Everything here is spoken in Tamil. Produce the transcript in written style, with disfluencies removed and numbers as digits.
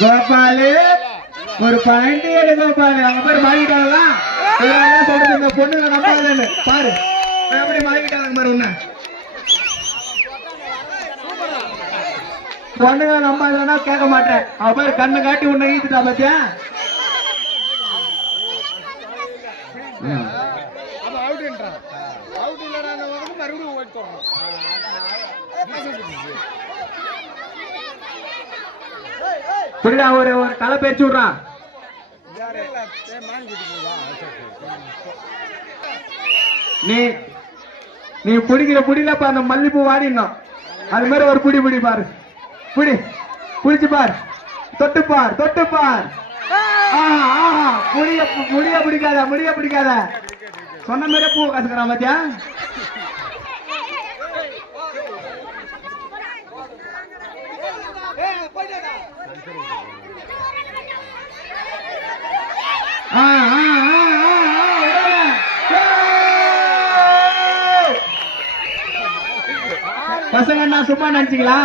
கோபாலு ஒரு பாயிண்ட் எடு கோபாலு. அவங்க பேர் மாறிட்டாங்களா சொல்றது இந்த பொண்ணுங்க நம்பாதுன்னு பாரு எப்படி மாறிட்டாங்க பாரு. உன்ன பொண்ணுங்க நம்பாதுன்னா கேட்க மாட்டேன். அவ பேர் கண்ணை காட்டி உன்னை ஈத்துட்டா பாத்தியா. புரியடா ஒரு களை பேச்சு விடுறான். நீ பிடிக்கிற புடியில அந்த மல்லிப்பூ வாடினோம். அது மாதிரி ஒரு புடி புடி பாரு. புடி புடிச்சு பார். தொட்டுப்பார் தொட்டுப்பார். முடிய பிடிக்காத முடிய பிடிக்காத சொன்ன மாதிரி பூ கத்துக்கிறான் பாத்தியா. பசங்க என்ன சும்மா நினைச்சீங்களா?